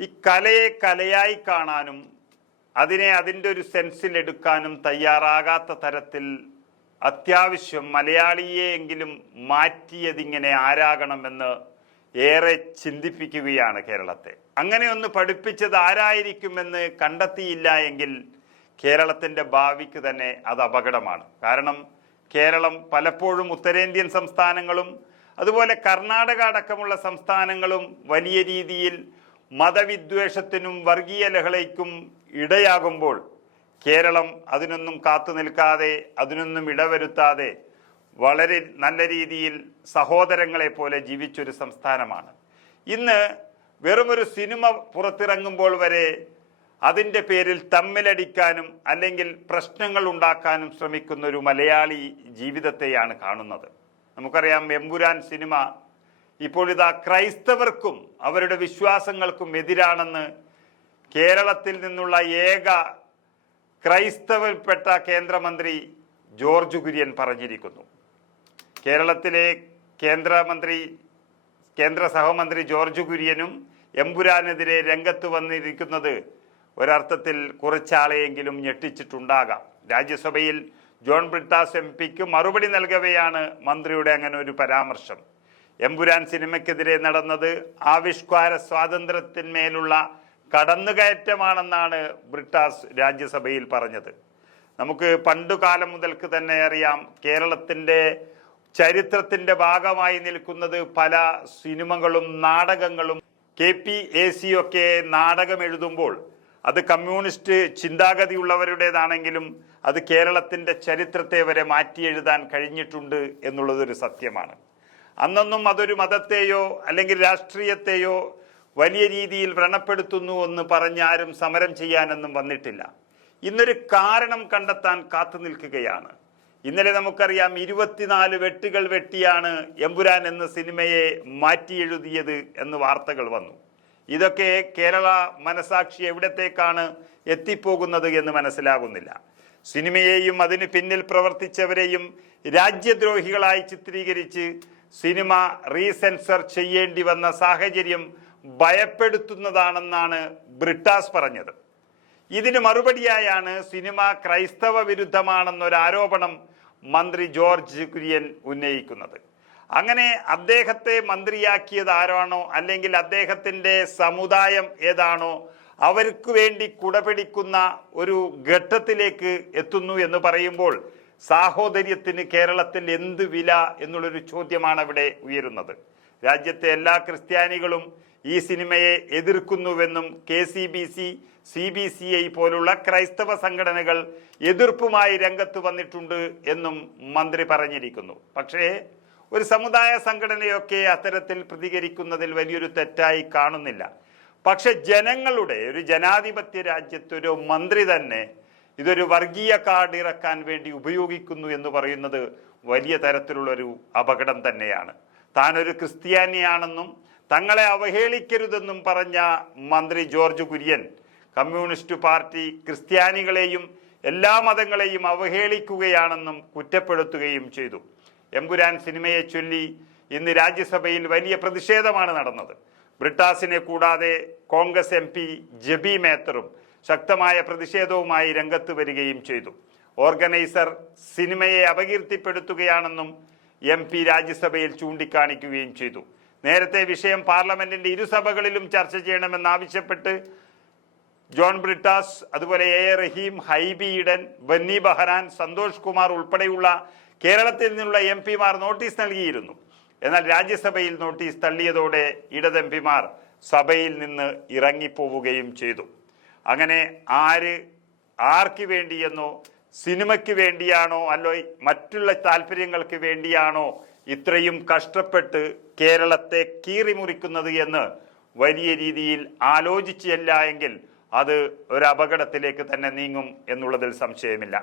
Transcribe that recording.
ഈ കലയെ കലയായി കാണാനും അതിനെ അതിൻ്റെ ഒരു സെൻസിലെടുക്കാനും തയ്യാറാകാത്ത തരത്തിൽ അത്യാവശ്യം മലയാളിയെയെങ്കിലും മാറ്റിയതിങ്ങനെ ആരാകണമെന്ന് ഏറെ ചിന്തിപ്പിക്കുകയാണ് കേരളത്തെ. അങ്ങനെ ഒന്ന് പഠിപ്പിച്ചത് ആരായിരിക്കുമെന്ന് കണ്ടെത്തിയില്ല എങ്കിൽ കേരളത്തിൻ്റെ ഭാവിക്ക് തന്നെ അത് അപകടമാണ്. കാരണം കേരളം പലപ്പോഴും ഉത്തരേന്ത്യൻ സംസ്ഥാനങ്ങളും അതുപോലെ കർണാടക അടക്കമുള്ള സംസ്ഥാനങ്ങളും വലിയ രീതിയിൽ മതവിദ്വേഷത്തിനും വർഗീയ ലഹളയ്ക്കും ഇടയാകുമ്പോൾ കേരളം അതിനൊന്നും കാത്തു നിൽക്കാതെ അതിനൊന്നും ഇടവരുത്താതെ വളരെ നല്ല രീതിയിൽ സഹോദരങ്ങളെ പോലെ ജീവിച്ചൊരു സംസ്ഥാനമാണ്. ഇന്ന് വെറുമൊരു സിനിമ പുറത്തിറങ്ങുമ്പോൾ വരെ അതിൻ്റെ പേരിൽ തമ്മിലടിക്കാനും അല്ലെങ്കിൽ പ്രശ്നങ്ങൾ ഉണ്ടാക്കാനും ശ്രമിക്കുന്ന ഒരു മലയാളി ജീവിതത്തെയാണ് കാണുന്നത്. നമുക്കറിയാം, എമ്പുരാൻ സിനിമ ഇപ്പോഴിതാ ക്രൈസ്തവർക്കും അവരുടെ വിശ്വാസങ്ങൾക്കും എതിരാണെന്ന് കേരളത്തിൽ നിന്നുള്ള ഏക ക്രൈസ്തവപ്പെട്ട കേന്ദ്രമന്ത്രി ജോർജ് കുര്യൻ പറഞ്ഞിരിക്കുന്നു. കേരളത്തിലെ കേന്ദ്ര സഹമന്ത്രി ജോർജ് കുര്യനും എമ്പുരാനെതിരെ രംഗത്ത് വന്നിരിക്കുന്നത് ഒരർത്ഥത്തിൽ കുറച്ചാളെയെങ്കിലും ഞെട്ടിച്ചിട്ടുണ്ടാകാം. രാജ്യസഭയിൽ ജോൺ ബ്രിട്ടാസ് MP മറുപടി നൽകവെയാണ് മന്ത്രിയുടെ അങ്ങനെ ഒരു പരാമർശം. എമ്പുരാൻ സിനിമയ്ക്കെതിരെ നടന്നത് ആവിഷ്കാര സ്വാതന്ത്ര്യത്തിന്മേലുള്ള കടന്നുകയറ്റമാണെന്നാണ് ബ്രിട്ടാസ് രാജ്യസഭയിൽ പറഞ്ഞത്. നമുക്ക് പണ്ടുകാലം മുതൽക്ക് തന്നെ അറിയാം, കേരളത്തിൻ്റെ ചരിത്രത്തിൻ്റെ ഭാഗമായി നിൽക്കുന്നത് പല സിനിമകളും നാടകങ്ങളും. KPAC ഒക്കെ നാടകം എഴുതുമ്പോൾ അത് കമ്മ്യൂണിസ്റ്റ് ചിന്താഗതിയുള്ളവരുടേതാണെങ്കിലും അത് കേരളത്തിൻ്റെ ചരിത്രത്തെ വരെ മാറ്റി എഴുതാൻ കഴിഞ്ഞിട്ടുണ്ട് എന്നുള്ളതൊരു സത്യമാണ്. അന്നൊന്നും അതൊരു മതത്തെയോ അല്ലെങ്കിൽ രാഷ്ട്രീയത്തെയോ വലിയ രീതിയിൽ വ്രണപ്പെടുത്തുന്നു എന്ന് പറഞ്ഞാരും സമരം ചെയ്യാനൊന്നും വന്നിട്ടില്ല. ഇന്നൊരു കാരണം കണ്ടെത്താൻ കാത്തു നിൽക്കുകയാണ്. ഇന്നലെ നമുക്കറിയാം 24 വെട്ടുകൾ വെട്ടിയാണ് എമ്പുരാൻ എന്ന സിനിമയെ മാറ്റി എഴുതിയത് എന്ന് വാർത്തകൾ വന്നു. ഇതൊക്കെ കേരള മനസാക്ഷി എവിടത്തേക്കാണ് എത്തിപ്പോകുന്നത് എന്ന് മനസ്സിലാകുന്നില്ല. സിനിമയെയും അതിന് പിന്നിൽ പ്രവർത്തിച്ചവരെയും രാജ്യദ്രോഹികളായി ചിത്രീകരിച്ച് സിനിമ റീസെൻസർ ചെയ്യേണ്ടി വന്ന സാഹചര്യം ഭയപ്പെടുത്തുന്നതാണെന്നാണ് ബ്രിട്ടാസ് പറഞ്ഞത്. ഇതിന് മറുപടിയായാണ് സിനിമ ക്രൈസ്തവ വിരുദ്ധമാണെന്നൊരാരോപണം മന്ത്രി ജോർജ് കുര്യൻ ഉന്നയിക്കുന്നത്. അങ്ങനെ അദ്ദേഹത്തെ മന്ത്രിയാക്കിയത് ആരാണോ അല്ലെങ്കിൽ അദ്ദേഹത്തിൻ്റെ സമുദായം ഏതാണോ അവർക്ക് വേണ്ടി കുടപിടിക്കുന്ന ഒരു ഘട്ടത്തിലേക്ക് എത്തുന്നു എന്ന് പറയുമ്പോൾ സാഹോദര്യത്തിന് കേരളത്തിൽ എന്ത് വില എന്നുള്ളൊരു ചോദ്യമാണ് അവിടെ ഉയരുന്നത്. രാജ്യത്തെ എല്ലാ ക്രിസ്ത്യാനികളും ഈ സിനിമയെ എതിർക്കുന്നുവെന്നും KCBC, CBCI പോലുള്ള ക്രൈസ്തവ സംഘടനകൾ എതിർപ്പുമായി രംഗത്ത് വന്നിട്ടുണ്ട് എന്നും മന്ത്രി പറഞ്ഞിരിക്കുന്നു. പക്ഷേ ഒരു സമുദായ സംഘടനയൊക്കെ അത്തരത്തിൽ പ്രതികരിക്കുന്നതിൽ വലിയൊരു തെറ്റായി കാണുന്നില്ല. പക്ഷെ ജനങ്ങളുടെ ഒരു ജനാധിപത്യ രാജ്യത്തൊരു മന്ത്രി തന്നെ ഇതൊരു വർഗീയ കാർഡ് ഇറക്കാൻ വേണ്ടി ഉപയോഗിക്കുന്നു എന്ന് പറയുന്നത് വലിയ തരത്തിലുള്ളൊരു അപകടം തന്നെയാണ്. താനൊരു ക്രിസ്ത്യാനിയാണെന്നും തങ്ങളെ അവഹേളിക്കരുതെന്നും പറഞ്ഞ മന്ത്രി ജോർജ് കുര്യൻ കമ്മ്യൂണിസ്റ്റ് പാർട്ടി ക്രിസ്ത്യാനികളെയും എല്ലാ മതങ്ങളെയും അവഹേളിക്കുകയാണെന്നും കുറ്റപ്പെടുത്തുകയും ചെയ്തു. എമ്പുരാൻ സിനിമയെ ചൊല്ലി ഇന്ന് രാജ്യസഭയിൽ വലിയ പ്രതിഷേധമാണ് നടന്നത്. ബ്രിട്ടാസിനെ കൂടാതെ കോൺഗ്രസ് MP ജബി മേത്തറും ശക്തമായ പ്രതിഷേധവുമായി രംഗത്ത് വരികയും ചെയ്തു. ഓർഗനൈസർ സിനിമയെ അപകീർത്തിപ്പെടുത്തുകയാണെന്നും MP രാജ്യസഭയിൽ ചൂണ്ടിക്കാണിക്കുകയും ചെയ്തു. നേരത്തെ വിഷയം പാർലമെന്റിന്റെ ഇരുസഭകളിലും ചർച്ച ചെയ്യണമെന്നാവശ്യപ്പെട്ട് ജോൺ ബ്രിട്ടാസ്, അതുപോലെ A. റഹീം, ഹൈബി ഈഡൻ, ബന്നി ബഹനാൻ, സന്തോഷ് കുമാർ ഉൾപ്പെടെയുള്ള കേരളത്തിൽ നിന്നുള്ള MP നോട്ടീസ് നൽകിയിരുന്നു. എന്നാൽ രാജ്യസഭയിൽ നോട്ടീസ് തള്ളിയതോടെ ഇടത് MP സഭയിൽ നിന്ന് ഇറങ്ങിപ്പോവുകയും ചെയ്തു. അങ്ങനെ ആർക്ക് വേണ്ടിയെന്നോ സിനിമയ്ക്ക് വേണ്ടിയാണോ അല്ലോ മറ്റുള്ള താല്പര്യങ്ങൾക്ക് വേണ്ടിയാണോ ഇത്രയും കഷ്ടപ്പെട്ട് കേരളത്തെ കീറിമുറിക്കുന്നത് എന്ന് വലിയ രീതിയിൽ ആലോചിച്ചില്ല എങ്കിൽ അത് ഒരു അപകടത്തിലേക്ക് തന്നെ നീങ്ങും എന്നുള്ളതിൽ സംശയമില്ല.